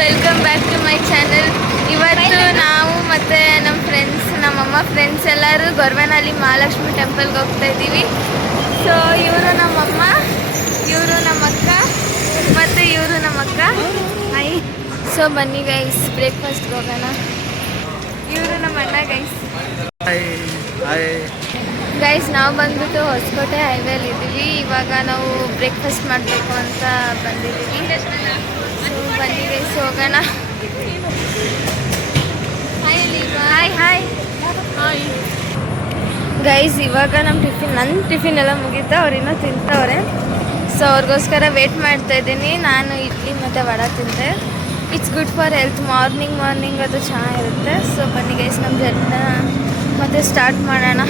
Welcome back to my channel. ಇವತ್ತು ನಾವು ಮತ್ತು ನಮ್ಮ ಫ್ರೆಂಡ್ಸ್, ನಮ್ಮಮ್ಮ ಫ್ರೆಂಡ್ಸ್ ಎಲ್ಲರೂ ಗೊರ್ವನಹಳ್ಳಿ ಮಹಾಲಕ್ಷ್ಮಿ ಟೆಂಪಲ್ಗೆ ಹೋಗ್ತಾ ಇದ್ದೀವಿ. ಸೊ ಇವರು ನಮ್ಮಮ್ಮ, ಇವರು ನಮ್ಮ ಅಕ್ಕ ಮತ್ತು ಇವರು ನಮ್ಮ ಅಕ್ಕ. ಸೊ ಬನ್ನಿ ಗೈಸ್, ಬ್ರೇಕ್ಫಾಸ್ಟ್ಗೆ ಹೋಗೋಣ. ಇವರು ನಮ್ಮ ಅಣ್ಣ ಗೈಸ್. ಗೈಸ್ ನಾವು ಬಂದ್ಬಿಟ್ಟು ಹೊಸಕೋಟೆ ಹೈವೇಲಿ ಇದ್ದೀವಿ. ಇವಾಗ ನಾವು ಬ್ರೇಕ್ಫಾಸ್ಟ್ ಮಾಡಬೇಕು ಅಂತ ಬಂದಿದ್ದೀವಿ. ಸೊ ಬನ್ನಿ ಗೈಸ್ ಹೋಗೋಣ. ಹಾಯ್ ಹಾಯ್ ಹಾಯ್ ಗೈಸ್, ಇವಾಗ ನನ್ನ ಟಿಫಿನ್ ಎಲ್ಲ ಮುಗೀತು. ಅವ್ರು ಇನ್ನೂ ತಿಂತವ್ರೆ. ಸೊ ಅವ್ರಿಗೋಸ್ಕರ ವೇಟ್ ಮಾಡ್ತಾ ಇದ್ದೀನಿ. ನಾನು ಇಡ್ಲಿ ಮತ್ತು ವಡೆ ತಿಂದೆ. It's good for health. Morning ಅದು ಚೆನ್ನಾಗಿರುತ್ತೆ. ಸೊ ಬನ್ನಿ ಗೈಸ್, ನಮ್ಮ ಜರ್ನಿನ ಮತ್ತೆ ಸ್ಟಾರ್ಟ್ ಮಾಡೋಣ.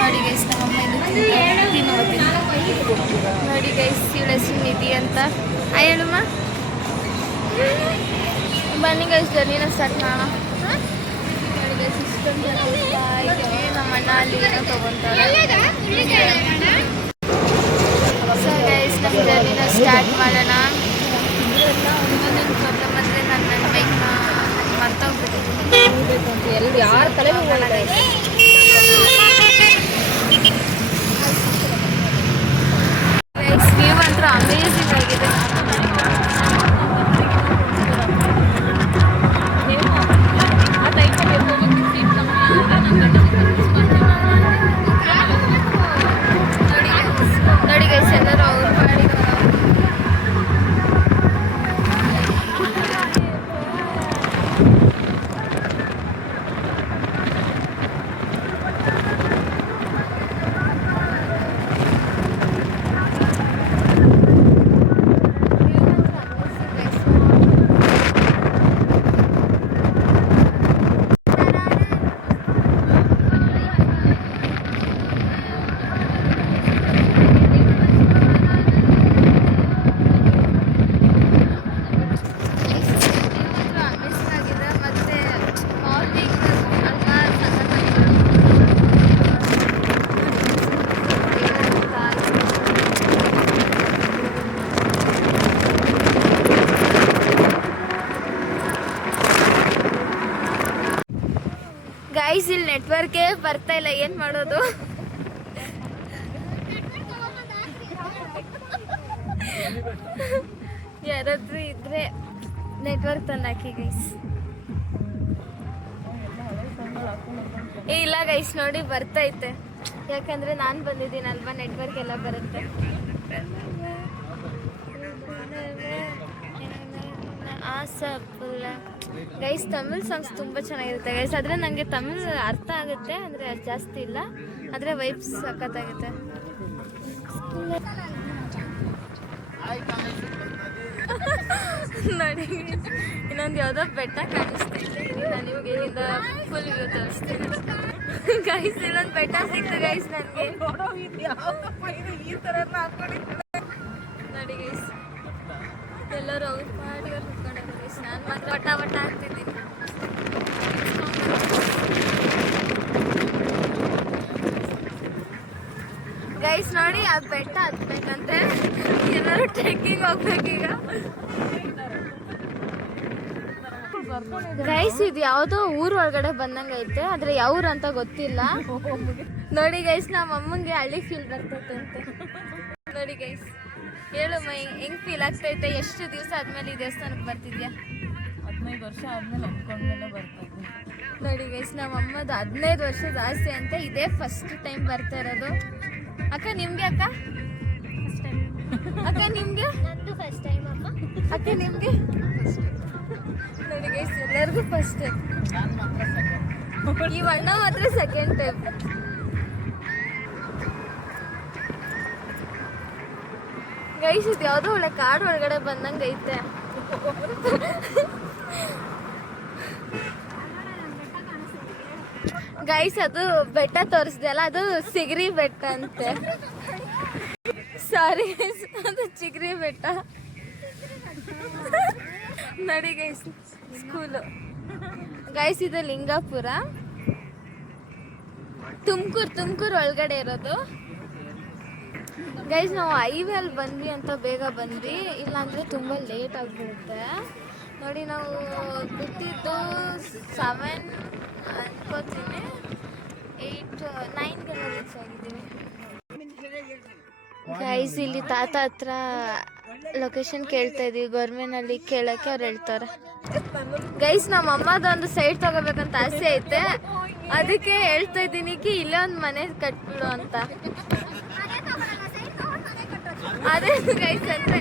ನೋಡಿ ಗೈಸ್, ನಮ್ಮಮ್ಮ ಇದು ನೋಡಿ ಗೈಸ್, ಇವಳ ಹೆಸರು ನಿಧಿ ಅಂತ. ಹೇಳಮ್ಮ. ಬನ್ನಿ ಗೈಸ್, ಜರ್ನಿನ ಸ್ಟಾರ್ಟ್ ಮಾಡೋಣ. ನೋಡಿ ಗೈಸ್, ಇಷ್ಟೊಂದು ಜನ ಹೋಗ್ತಾ ಇದ್ದೀವಿ. ನಮ್ಮ ಅಣ್ಣ ಅಲ್ಲಿ ಏನೋ ತೊಗೊತಾರೆ. ಸೊ ಗೈಸ್, ನಮ್ಮ ಜರ್ನಿನ ಸ್ಟಾರ್ಟ್ ಮಾಡೋಣ. ಇನ್ನೊಂದು ಪ್ರಾಬ್ಲಮ್ ಅಂದರೆ ನನ್ನ ಬೈಕ್ನ ಮರ್ತೋಗ್ಬಿಟ್ಟಿದ್ದೀನಿ. ಎಲ್ಲಿ ಯಾರು ತಲೆ ವ್ಯೂ ಅಂತೂ ಅಮೇಝಿಂಗ್ ಆಗಿದೆ. ನೋಡಿ ಗೈಸ್, ಎಲ್ಲರೂ ಅವ್ರು ಮಾಡಿ ಗೈಸ್, ಇಲ್ಲಿ ನೆಟ್ವರ್ಕೇ ಬರ್ತಾ ಇಲ್ಲ. ಏನು ಮಾಡೋದು? ಯಾರಾದ್ರೂ ಇದ್ರೆ ನೆಟ್ವರ್ಕ್ ತಂದು ಹಾಕಿ ಗೈಸ್. ಇಲ್ಲ ಗೈಸ್, ನೋಡಿ ಬರ್ತೈತೆ. ಯಾಕಂದರೆ ನಾನು ಬಂದಿದ್ದೀನಲ್ವಾ, ನೆಟ್ವರ್ಕ್ ಎಲ್ಲ ಬರುತ್ತೆ. ಗೈಸ್, ತಮಿಳ್ ಸಾಂಗ್ಸ್ ತುಂಬ ಚೆನ್ನಾಗಿರುತ್ತೆ ಗೈಸ್. ಆದರೆ ನನಗೆ ತಮಿಳ್ ಅರ್ಥ ಆಗುತ್ತೆ, ಅಂದರೆ ಜಾಸ್ತಿ ಇಲ್ಲ. ಆದರೆ ವೈಬ್ಸ್ ಸಖತ್ತಾಗುತ್ತೆ. ನೋಡಿ, ಇನ್ನೊಂದು ಯಾವುದೋ ಬೆಟ್ಟ ಕಾಣಿಸ್ತಿದೆ. ನಾನು ನಿಮಗೆ ಇಲ್ಲಿಂದ ಫುಲ್ ವ್ಯೂ ತೋರಿಸ್ತೀನಿ ಗೈಸ್. ಇಲ್ಲೊಂದು ಬೆಟ್ಟ ಸಿಕ್ತು ಗೈಸ್ ನನಗೆ. ನೋಡಿ ಗೈಸ್, ಎಲ್ಲರೂ ಅವ್ರ ಪಾಡಿಗೆ ಕುತ್ಕೊಂಡಿದ್ದಾರೆ ಗೈಸ್. ನಾನು ಮಾತ್ರ ವಟ ಆಗ್ತಿದ್ದೀನಿ. ಗೈಸ್ ನೋಡಿ, ಆ ಬೆಟ್ಟ ಹತ್ಬೇಕಂತೆ. ಎಲ್ಲರೂ ಟ್ರೆಕ್ಕಿಂಗ್ ಹೋಗ್ಬೇಕೀಗ ಗೈಸ್. ಇದು ಯಾವುದೋ ಊರ್ ಒಳಗಡೆ ಬಂದಂಗೆ ಐತೆ, ಆದರೆ ಯಾವ ಊರು ಅಂತ ಗೊತ್ತಿಲ್ಲ. ನೋಡಿ ಗೈಸ್, ನಮ್ಮ ಅಮ್ಮಂಗೆ ಹಳ್ಳಿ ಫೀಲ್ ಬರ್ತೈತೆ ಅಂತೆ. ನೋಡಿ ಗೈಸ್, ಹೇಳಮ್ಮ, ಹೆಂಗ್ ಫೀಲ್ ಆಗ್ತೈತೆ? ಎಷ್ಟು ದಿವಸ ಆದ್ಮೇಲೆ ಈ ದೇವಸ್ಥಾನಕ್ಕೆ ಬರ್ತಿದ್ಯಾ? 15 ವರ್ಷ ಆದ್ಮೇಲೆ ಅನ್ಕೊಂಡ್ಮೇಲೆ ಬರ್ತಾ ಇದ್ದೀನಿ. ನೋಡಿ ಗೈಸ್, ನಮ್ಮ ಅಮ್ಮದು 15 ವರ್ಷ ಜಾಸ್ತಿ ಅಂತ. ಇದೇ ಫಸ್ಟ್ ಟೈಮ್ ಬರ್ತಾ ಇರೋದು. ಅಕ್ಕ ನಿಮ್ಗೆ? ಅಕ್ಕ ಫಸ್ಟ್ ಟೈಮ್. ಅಕ್ಕ ನಿಮ್ಗೆ? ನಂದು ಫಸ್ಟ್ ಟೈಮ್ ಅಮ್ಮ. ಅಕ್ಕ ನಿಮ್ಗೆ? ನೋಡಿ ಗೈಸ್, ಎಲ್ಲರಿಗೂ ಫಸ್ಟ್ ಟೈಮ್. ಈ ಅಣ್ಣ ಮಾತ್ರ ಸೆಕೆಂಡ್ ಟೈಮ್. ಗೈಸ್, ಇದು ಯಾವುದೋ ಒಳ್ಳೆ ಕಾಡು ಒಳಗಡೆ ಬಂದಂಗೆ ಐತೆ ಗೈಸ್. ಅದು ಬೆಟ್ಟ ತೋರಿಸ್ದೆ ಅಲ್ಲ, ಅದು ಸಿಗರಿ ಬೆಟ್ಟ ಅಂತೆ. ಸಾರಿ ಗೈಸ್, ಅದು ಚಿಗರಿ ಬೆಟ್ಟ. ನೋಡಿ ಗೈಸ್, ಸ್ಕೂಲು ಗೈಸ್. ಇದು ಲಿಂಗಾಪುರ, ತುಮಕೂರು ಒಳಗಡೆ ಇರೋದು. ಗೈಸ್ ನಾವು ಹೈವೇಲಿ ಬಂದ್ವಿ ಅಂತ ಬೇಗ ಬಂದ್ವಿ, ಇಲ್ಲಾಂದರೆ ತುಂಬ ಲೇಟ್ ಆಗಿಬಿಡುತ್ತೆ. ನೋಡಿ ನಾವು ಗೊತ್ತಿದ್ದು 7 ಅನ್ಕೋತೀನಿ, 9ಗೆಲ್ಲ ರೀಚ್ ಆಗಿದ್ದೀವಿ. ಗೈಸ್ ಇಲ್ಲಿ ತಾತ ಹತ್ರ ಲೊಕೇಶನ್ ಕೇಳ್ತಾ ಇದೀವಿ, ಗೌರ್ಮೆಂಟಲ್ಲಿ ಕೇಳೋಕ್ಕೆ ಅವ್ರು ಹೇಳ್ತಾರೆ. ಗೈಸ್ ನಮ್ಮ ಅಮ್ಮದೊಂದು ಸೈಡ್ ತಗೋಬೇಕಂತ ಆಸೆ ಐತೆ, ಅದಕ್ಕೆ ಹೇಳ್ತಾ ಇದ್ದೀನಿ ಇಲ್ಲೇ ಒಂದು ಮನೆ ಕಟ್ಬಿಡು ಅಂತ. ಅದೇ ಗೈಸ್ ಅಂದರೆ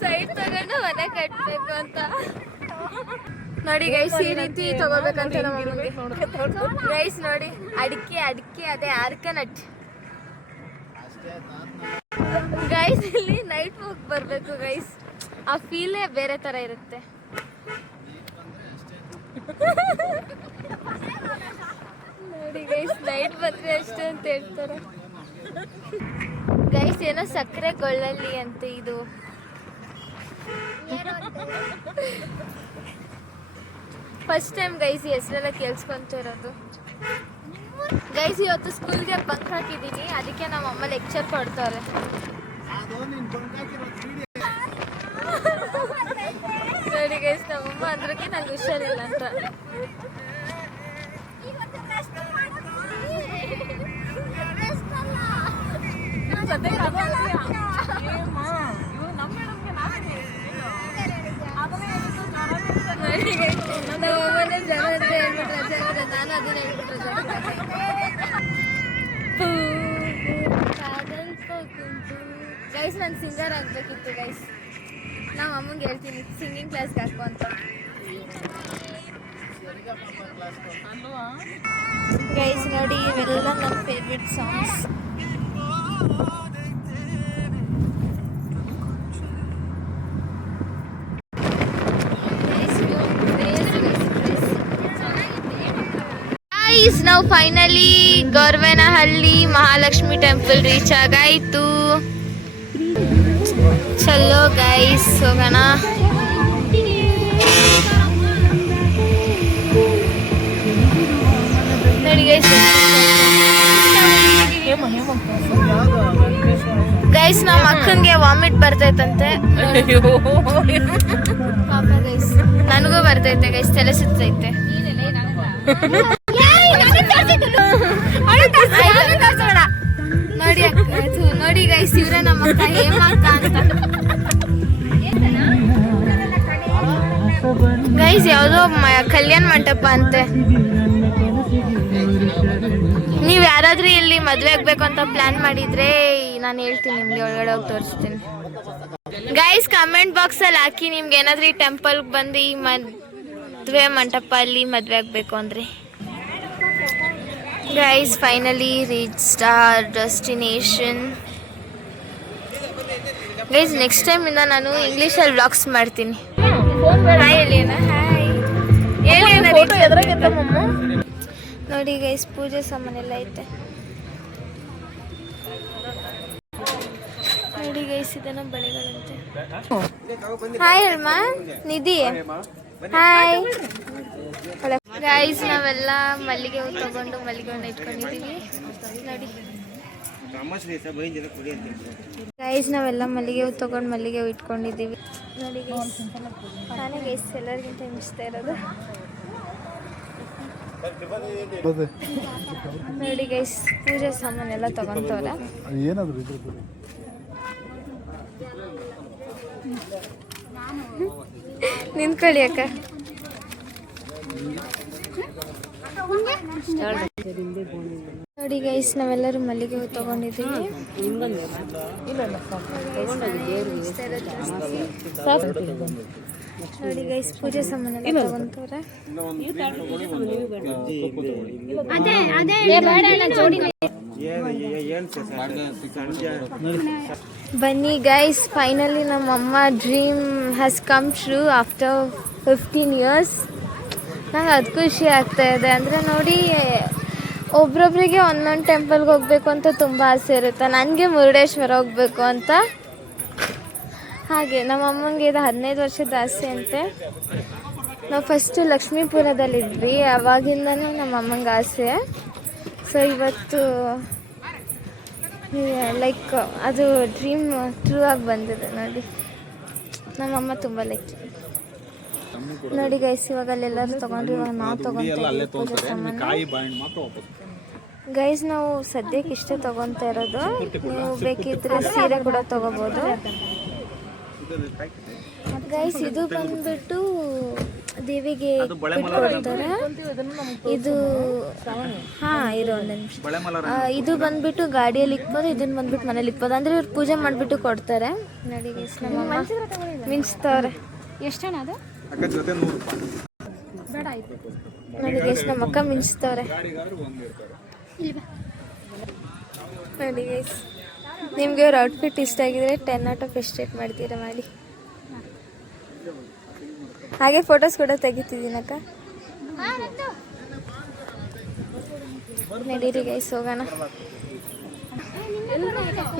ಸೈಡ್ ತಗೊಂಡು ಮನೆ ಕಟ್ಟಬೇಕು ಅಂತ. ನೋಡಿ ಗೈಸ್ ಈ ರೀತಿ ತಗೋಬೇಕಂತ ನಮ್ಮ ಅಮ್ಮಂಗೆ. ಗೈಸ್ ನೋಡಿ ಅಡಿಕೆ ಅದೇ ಆರ್ಕನಟ್. ಗೈಸ್ ಇಲ್ಲಿ ನೈಟ್ ವಾಕ್ ಬರಬೇಕು ಗೈಸ್, ಆ ಫೀಲೇ ಬೇರೆ ಥರ ಇರುತ್ತೆ. ನೋಡಿ ಗೈಸ್ ನೈಟ್ ಬಂದರೆ ಅಷ್ಟೇ ಅಂತ ಹೇಳ್ತಾರೆ. ಗೈಸ್ ಏನೋ ಸಕ್ಕರೆ ಗೊಳ್ಳಲ್ಲಿ ಅಂತ ಇದು. ಫಸ್ಟ್ ಟೈಮ್ ಗೈಸ್ ಈ ಹೆಸರೆಲ್ಲ ಕೇಳಿಸ್ಕೊಂತಿರೋದು. ಗೈಸ್ ಇವತ್ತು ಸ್ಕೂಲ್ಗೆ ಬಂಕ್ ಹಾಕಿದ್ದೀನಿ, ಅದಕ್ಕೆ ನಮ್ಮ ಅಮ್ಮ ಲೆಕ್ಚರ್ ಕೊಡ್ತಾರೆ. ನೋಡಿ ಗೈಸ್ ನಮ್ಮಮ್ಮ ಅಂದ್ರಕ್ಕೆ ನಂಗೆ ಹುಷಾರಿಲ್ಲ ಅಂತ. ನಮ್ಮಮ್ಮನೇ ಜನ ಅಂತ ಹೇಳ್ಬಿಟ್ಟು ರಜೆ ಇದ್ರೆ ನಾನು ಅದನ್ನ ಹೇಳ್ಬಿಟ್ಟು ಗೈಸ್ ನಾನು ಸಿಂಗರ್ ಆಗಬೇಕಿತ್ತು ಗೈಸ್. ನಾವು ಅಮ್ಮಂಗೆ ಹೇಳ್ತೀನಿ ಸಿಂಗಿಂಗ್ ಕ್ಲಾಸ್ಗೆ ಹಾಕು ಅಂತ. ಗೈಸ್ ನೋಡಿ ಇವೆಲ್ಲ ನನ್ನ ಫೇವ್ರೆಟ್ ಸಾಂಗ್ಸ್. ನಾವು ಫೈನಲಿ ಗೌರ್ವೇನಹಳ್ಳಿ ಮಹಾಲಕ್ಷ್ಮಿ ಟೆಂಪಲ್ ರೀಚ್ ಆಗಾಯಿತು. ಚಲೋ ಗೈಸ್ ಹೋಗೋಣ. ನೋಡಿ ಗೈಸ್ ನಮ್ಮ ಅಕ್ಕಂಗೆ ವಾಮಿಟ್ ಬರ್ತೈತಂತೆ. ಪಾಪ ಗೈಸ್ ನನಗೂ ಬರ್ತೈತೆ ಗೈಸ್, ತಲೆ ಸುತ್ತೈತೆ. ನೋಡಿ ಗೈಸ್ ಇವ್ರೆ ನಮ್ಮ ಅಕ್ಕ ಹೇಮಕ್ಕ ಅಂತ. ಗೈಸ್ ಯಾವುದೋ ಕಲ್ಯಾಣ ಮಂಟಪ ಅಂತೆ. ನೀವು ಯಾರಾದ್ರೂ ಇಲ್ಲಿ ಮದುವೆ ಆಗ್ಬೇಕು ಅಂತ ಪ್ಲಾನ್ ಮಾಡಿದ್ರೆ ನಾನು ಹೇಳ್ತೀನಿ, ನಿಮ್ಗೆ ಒಳಗಡೆ ಹೋಗಿ ತೋರಿಸ್ತೀನಿ. ಗೈಸ್ ಕಮೆಂಟ್ ಬಾಕ್ಸಲ್ಲಿ ಹಾಕಿ ನಿಮ್ಗೆ ಏನಾದ್ರೂ ಈ ಟೆಂಪಲ್ಗೆ ಬಂದು ಈ ಮದುವೆ ಮಂಟಪ ಅಲ್ಲಿ ಮದುವೆ ಆಗಬೇಕು ಅಂದರೆ. Guys finally reached our destination. Guys next ಟೈಮಿಂದ ನಾನು ಇಂಗ್ಲೀಷಲ್ಲಿ ವ್ಲಾಗ್ಸ್ ಮಾಡ್ತೀನಿ. ಹಾಯ್ ಹೇಳಿ ನೋಡಿ ಗೈಸ್ ಪೂಜೆ ಸಾಮಾನೆಲ್ಲ ಐತೆ. ನೋಡಿ ಗೈಸ್ ಇದನ್ನ ಬಳೆಗಳಂತೆ. ಹಾಯ್ ಹೇಳಮ್ಮ ನಿಧಿ. ಹಾಯ್ ಗೈಸ್ ನಾವೆಲ್ಲ ಮಲ್ಲಿಗೆ ಹೂ ತಗೊಂಡು ಮಲ್ಲಿಗೆ ಹೂನ ಇಟ್ಕೊಂಡಿದ್ದೀವಿ. ನೋಡಿ ಗೈಸ್ ನಾವೆಲ್ಲ ಮಲ್ಲಿಗೆ ಹೂ ತಗೊಂಡು ಮಲ್ಲಿಗೆ ಹೂ ಇಟ್ಕೊಂಡಿದ್ದೀವಿ. ನೋಡಿ ಗೈಸ್ ನಾನೇ ಗೈಸ್ ಎಲ್ಲರಿಗಿಂತ ಮಿಸ್ತಾ ಇರೋದು. ನೋಡಿ ಗೈಸ್ ಪೂಜೆ ಸಾಮಾನೆಲ್ಲ ತಗೊಂತವ್ರೆ. ನಿಂತ್ಕೊಳ್ಳಿ ಅಕ್ಕ. ನೋಡಿ ಗೈಸ್ ನಾವೆಲ್ಲರೂ ಮಲ್ಲಿಗೆ ಹೂ ತಗೊಂಡಿದ್ದೀವಿ. ನೋಡಿ ಗೈಸ್ ಪೂಜೆ ಸಾಮಾನೆಲ್ಲ ತಗೊಂತವ್ರೆ. ಬನ್ನಿ ಗೈಸ್ ಫೈನಲಿ ನಮ್ಮಮ್ಮ dream has come true after 15 years. ನಂಗೆ ಅದು ಖುಷಿ ಆಗ್ತಾ ಇದೆ. ಅಂದರೆ ನೋಡಿ ಒಬ್ರೊಬ್ರಿಗೆ ಒಂದೊಂದು ಟೆಂಪಲ್ಗೆ ಹೋಗ್ಬೇಕು ಅಂತ ತುಂಬ ಆಸೆ ಇರುತ್ತೆ. ನನಗೆ ಮುರುಡೇಶ್ವರ ಹೋಗ್ಬೇಕು ಅಂತ. ಹಾಗೆ ನಮ್ಮ ಅಮ್ಮಂಗೆ ಇದು 15 ವರ್ಷದ ಆಸೆ ಅಂತೆ. ನಾವು ಫಸ್ಟು ಲಕ್ಷ್ಮೀಪುರದಲ್ಲಿದ್ವಿ, ಅವಾಗಿಂದನೂ ನಮ್ಮ ಅಮ್ಮಂಗೆ ಆಸೆ. ಸೊ ಇವತ್ತು ಲೈಕ್ ಅದು ಡ್ರೀಮ್ ಟ್ರೂ ಆಗಿ ಬಂದಿದೆ ನೋಡಿ. ನಮ್ಮಮ್ಮ ತುಂಬ ಲಕ್ಕಿ ನೋಡಿ ಗೈಸ್. ಇವಾಗ ಅಲ್ಲೆಲ್ಲರೂ ತೊಗೊಂಡ್ರಿ, ಇವಾಗ ನಾವು ತೊಗೊತೀವಿ ಪೂಜೆ ಸಾಮಾನು. ಗೈಸ್ ನಾವು ಸದ್ಯಕ್ಕೆ ಇಷ್ಟೇ ತೊಗೊತಾ ಇರೋದು. ನೀವು ಬೇಕಿದ್ರೆ ಸೀರೆ ಕೂಡ ತೊಗೋಬೋದು ಗೈಸ್. ಇದು ಬಂದ್ಬಿಟ್ಟು ದೇವಿಗೆ ಕೊಡ್ತಾರೆ. ಇದು ಇರೋ ಒಂದು ನಿಮಿಷ. ಇದು ಬಂದ್ಬಿಟ್ಟು ಗಾಡಿಯಲ್ಲಿ ಇಕ್ಬೋದು, ಇದನ್ನ ಬಂದ್ಬಿಟ್ಟು ಮನೇಲಿ ಇಕ್ಬೋದು. ಅಂದರೆ ಇವ್ರು ಪೂಜೆ ಮಾಡಿಬಿಟ್ಟು ಕೊಡ್ತಾರೆ ನೋಡಿ ಗೈಸ್. ನಮ್ಮಮ್ಮ ಮಿಂಚ್ತವ್ರೆ. ಎಷ್ಟಣ್ಣ ಅದು? ನೋಡಿ ಗೈಸ್, ನಮ್ಮ ಅಕ್ಕ ಮಿಂಚ್ತವ್ರೆ ನೋಡಿ ಗೈಸ್. ನಿಮಗೆ ಅವ್ರ ಔಟ್ಫಿಟ್ ಇಷ್ಟ ಆಗಿದ್ರೆ 10 out of ಎಷ್ಟು ರೇಟ್ ಮಾಡ್ತೀರಾ ಮಾಡಿ. ಹಾಗೆ ಫೋಟೋಸ್ ಕೂಡ ತೆಗಿತಿದ್ದೀನಕ್ಕ. ನಡೀರಿ ಗೈಸ್ ಹೋಗೋಣ.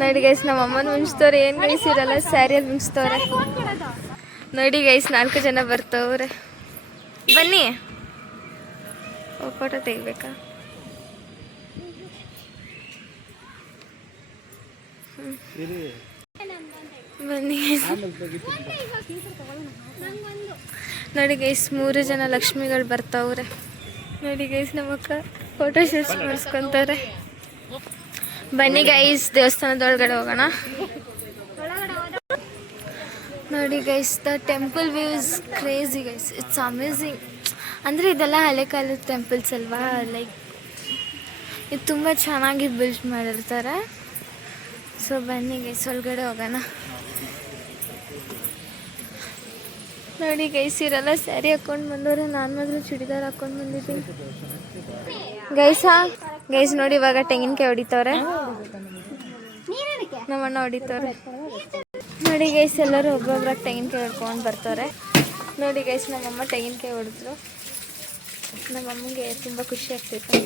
ನೋಡಿ ಗೈಸ್, ನಮ್ಮ ಅಮ್ಮನ ಮಿಂಚ್ತವ್ರೆ. ಏನು ಗೈಸ್ ಇರಲ್ಲ, ಸ್ಯಾರಿಯಲ್ಲಿ ಮಿಂಚ್ತವ್ರೆ ನೋಡಿ ಗೈಸ್. 4 ಜನ ಬರ್ತವ್ರೆ. ಬನ್ನಿ ಫೋಟೋ ತೆಗಿಬೇಕಾ? ಬನ್ನಿ ನೋಡಿ ಗೈಸ್. 3 ಜನ ಲಕ್ಷ್ಮಿಗಳು ಬರ್ತಾವ್ರೆ ನೋಡಿ ಗೈಸ್. ನಮ್ಮ ಅಕ್ಕ ಫೋಟೋ ಶೂಟ್ಸ್ ಮಾಡಿಸ್ಕೊಂತಾರೆ. ಬನ್ನಿ ಗೈಸ್, ದೇವಸ್ಥಾನದೊಳಗಡೆ ಹೋಗೋಣ. ನೋಡಿ guys, the temple view is crazy guys. It's amazing. ಅಂದರೆ ಇದೆಲ್ಲ ಹಳೆ ಕಾಲದ ಟೆಂಪಲ್ಸ್ ಅಲ್ವಾ, ಲೈಕ್ ಇದು ತುಂಬ ಚೆನ್ನಾಗಿ ಬಿಲ್ಡ್ ಮಾಡಿರ್ತಾರೆ. ಸೊ ಬನ್ನಿ ಗೈಸ್, ಒಳಗಡೆ ಹೋಗೋಣ. ನೋಡಿ ಗೈಸ್, ಇರೆಲ್ಲ ಸ್ಯಾರಿ ಹಾಕ್ಕೊಂಡು ಬಂದವ್ರೆ. ನಾನು ಮಾತ್ರ ಚೂಡಿದಾರ್ ಹಾಕ್ಕೊಂಡು ಬಂದಿದ್ದೀನಿ ಗೈಸ್ ನೋಡಿ. ಇವಾಗ ತೆಂಗಿನಕಾಯಿ ಹೊಡಿತವ್ರೆ, ನಮ್ಮಣ್ಣ ಹೊಡಿತವ್ರೆ ನೋಡಿ ಗೈಸ್. ಎಲ್ಲರೂ ಒಬ್ಬೊಬ್ರಾಗ ತೆಂಗಿನಕಾಯಿ ಹೊಡ್ಕೊಂಡು ಬರ್ತಾರೆ ನೋಡಿ ಗೈಸ್. ನಮ್ಮಮ್ಮ ತೆಂಗಿನಕಾಯಿ ಹೊಡೆದ್ರು. ನಮ್ಮಮ್ಮಗೆ ತುಂಬ ಖುಷಿ ಆಗ್ತೈತೆ.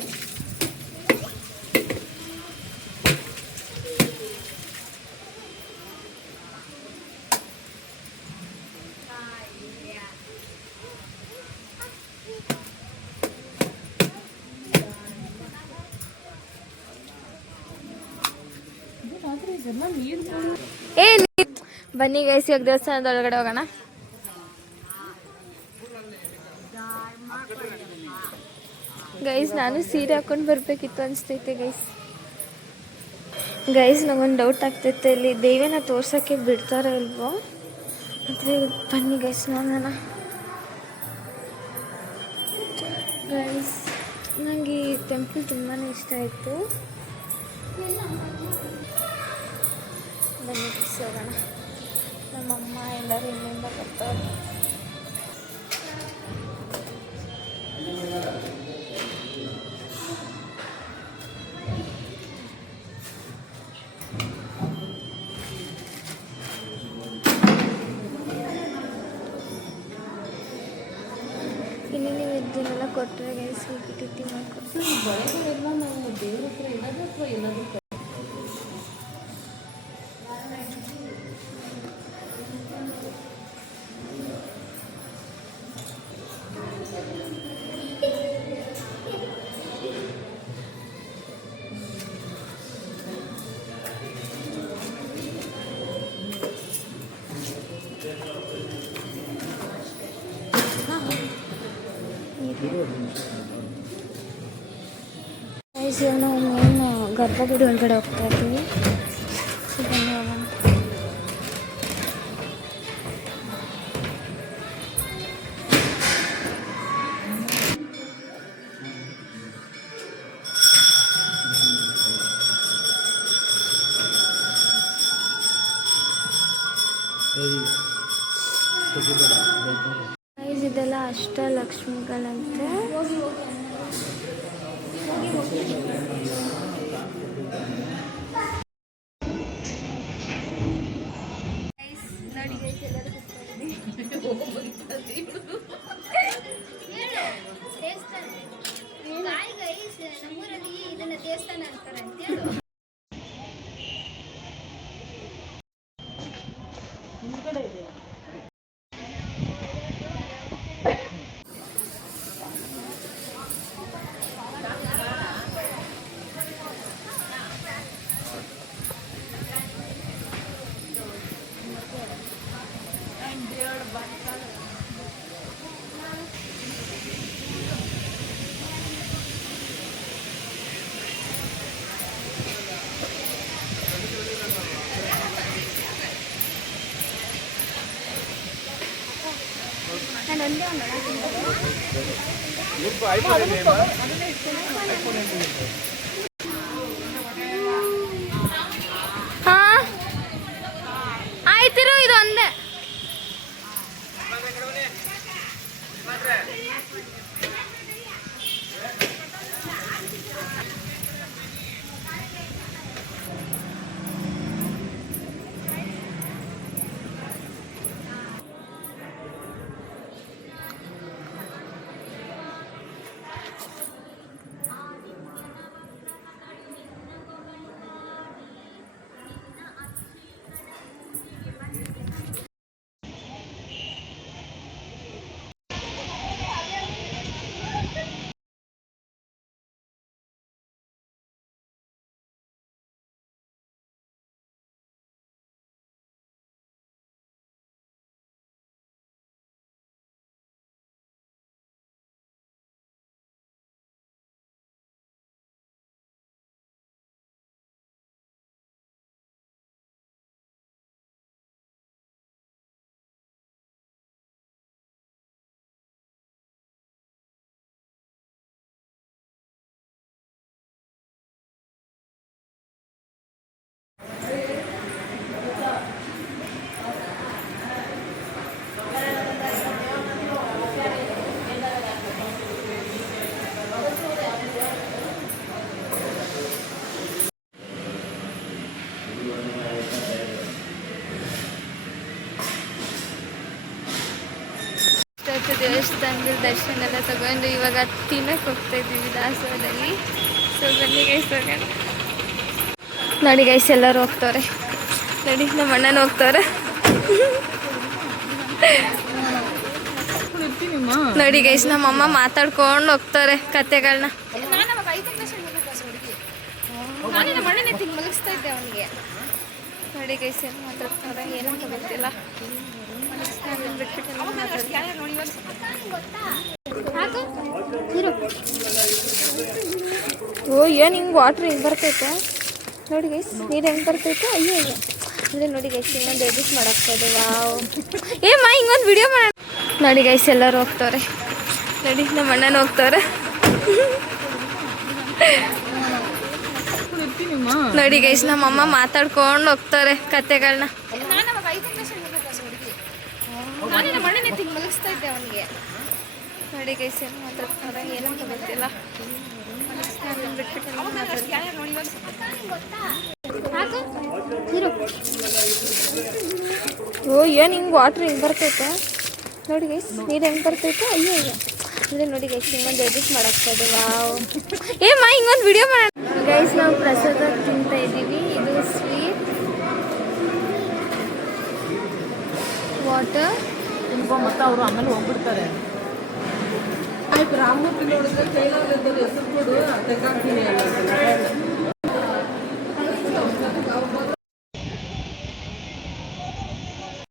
ಬನ್ನಿ ಗೈಸ್, ಇವಾಗ ದೇವಸ್ಥಾನದೊಳಗಡೆ ಹೋಗೋಣ. ಗೈಸ್, ನಾನು ಸೀರೆ ಹಾಕೊಂಡು ಬರಬೇಕಿತ್ತು ಅನಿಸ್ತೈತೆ ಗೈಸ್. ನಂಗೊಂದು ಡೌಟ್ ಆಗ್ತೈತೆ, ಇಲ್ಲಿ ದೇವಿನ ತೋರ್ಸೋಕ್ಕೆ ಬಿಡ್ತಾರೋ ಇಲ್ವೋ ಆದರೆ. ಬನ್ನಿ ಗೈಸ್ ನೋಡೋಣ. ಗೈಸ್, ನನಗೆ ಈ ಟೆಂಪಲ್ ತುಂಬಾ ಇಷ್ಟ ಆಯಿತು. ಬನ್ನಿ ಗೈಸ್ ಹೋಗೋಣ. ನಮ್ಮಮ್ಮ ಎಲ್ಲರೂ ಇಲ್ಲಿಂದ ಬರ್ತಾರೆ. ಇಲ್ಲಿ ನೀವು ಇದನ್ನೆಲ್ಲ ಕೊಟ್ಟರೆ ಗೈಸ್ ಟಿಟಿ ಮಾಡ್ಕೊಡ್ತೀವಿ. ದೇವ್ರ ಹತ್ರ ಏನಾದರೂ ಅಥವಾ ಏನಾದರೂ ಇವಾಗ ನಾವು ಮೇನ್ ಗರ್ಭಗುಡಿ ಒಳಗಡೆ ಹೋಗ್ತಾ ಇದ್ದೀವಿ. ಇದೆಲ್ಲ ಅಷ್ಟಲಕ್ಷ್ಮಿಗಳಂತೆ. ನಮ್ಮೂರಲ್ಲಿ ಇದನ್ನ ದೇವಸ್ಥಾನ ಅಂತಾರೆ ಅಂತ ಹೇಳು. ನಾನು ಒಂದೇ ಒಂದು ಹಾ ಆಯ್ತಿರು ಇದು ಒಂದೇ. ದೇವಸ್ಥಾನದ ದರ್ಶನ ಎಲ್ಲ ತಗೊಂಡು ಇವಾಗ ತಿನ್ನಕ್ಕೆ ಹೋಗ್ತಾ ಇದ್ದೀವಿ ದಾಸೋಹದಲ್ಲಿ. ಸೊ ಬನ್ನಿ ಗೈಸ್ ಹೋಗೋಣ. ನೋಡಿ ಗೈಸ್ ಎಲ್ಲರೂ ಹೋಗ್ತವ್ರೆ. ನೋಡಿ ನಮ್ಮ ಅಣ್ಣನ ಹೋಗ್ತವ್ರೆ. ನೋಡಿ ಗೈಸ್ ನಮ್ಮಮ್ಮ ಮಾತಾಡ್ಕೊಂಡು ಹೋಗ್ತಾರೆ ಕತೆಗಳನ್ನ. ಮಲಗಿಸ್ತಾ ಇದ್ದೆ ಅವನಿಗೆ. ನೋಡಿ ಗೈಸ್ ಏನು ಮಾತಾಡ್ತಾರೆ ಏನಂತ ಗೊತ್ತಿಲ್ಲ. ಓ ಏನು ಹಿಂಗೆ ವಾಟ್ರ್ ಹಿಂಗೆ ಬರ್ತೈತೆ ನೋಡಿ ಗೈಸ್. ನೀರು ಹೆಂಗೆ ಬರ್ತೈತೆ ಅಯ್ಯೋ ಅಯ್ಯೋ. ಅಂದರೆ ನೋಡಿ ಗೈಸ್ ಇನ್ನೊಂದು ಎಡಿಟ್ ಮಾಡಾಕ್ತದೆ. ವಾವ್ ಮಾ ಹಿಂಗೊಂದು ವಿಡಿಯೋ ಮಾಡೋಣ. ನೋಡಿ ಗೈಸ್ ಎಲ್ಲರೂ ಹೋಗ್ತವ್ರೆ. ನೋಡಿ ನಮ್ಮ ಅಣ್ಣನ ಹೋಗ್ತವ್ರೆ. ನೋಡಿ ಗೈಸ್ ನಮ್ಮಮ್ಮ ಮಾತಾಡ್ಕೊಂಡು ಹೋಗ್ತಾರೆ ಕತೆಗಳನ್ನ. ಮಲಗಿಸ್ತಾ ಇದ್ದೆ ಅವನಿಗೆ. ನೋಡಿ ಗೈಸ್ ಏನು ಮಾತಾಡ್ತಾರೆ ಏನಂತ ಗೊತ್ತಿಲ್ಲ. ಓ ಏನು ಹಿಂಗೆ ವಾಟ್ರ್ ಹಿಂಗೆ ಬರ್ತೈತೆ ನೋಡಿ ಗೈಸ್. ನೀರು ಹೆಂಗೆ ಬರ್ತೈತೆ ಅಯ್ಯೋ ಅಯ್ಯೋ. ಅಂದರೆ ನೋಡಿ ಗೈಸ್ ಇನ್ನೊಂದು ಎಡಿಟ್ ಮಾಡಾಕ್ತದೆ. ವಾವ್ ಮಾ ಹಿಂಗೊಂದು ವಿಡಿಯೋ ಮಾಡೋಣ. ಗೈಸ್ ನಾವು ಪ್ರಸಾದ ತಿಂತಾ ಇದ್ದೀವಿ. ಇದು ಸ್ವೀಟ್ ವಾಟರ್. ಮತ್ತು ಅವರು ಆಮೇಲೆ ಹೋಗ್ಬಿಡ್ತಾರೆ. ಆಯ್ತು ರಾಮಮೂರ್ತಿ ನೋಡಿದ್ರೆ ಕೈಲಾಗದಲ್ಲಿ ಹೆಸರು ಕೊಡು ತೆಗ್ದಾಕ್ತೀನಿ.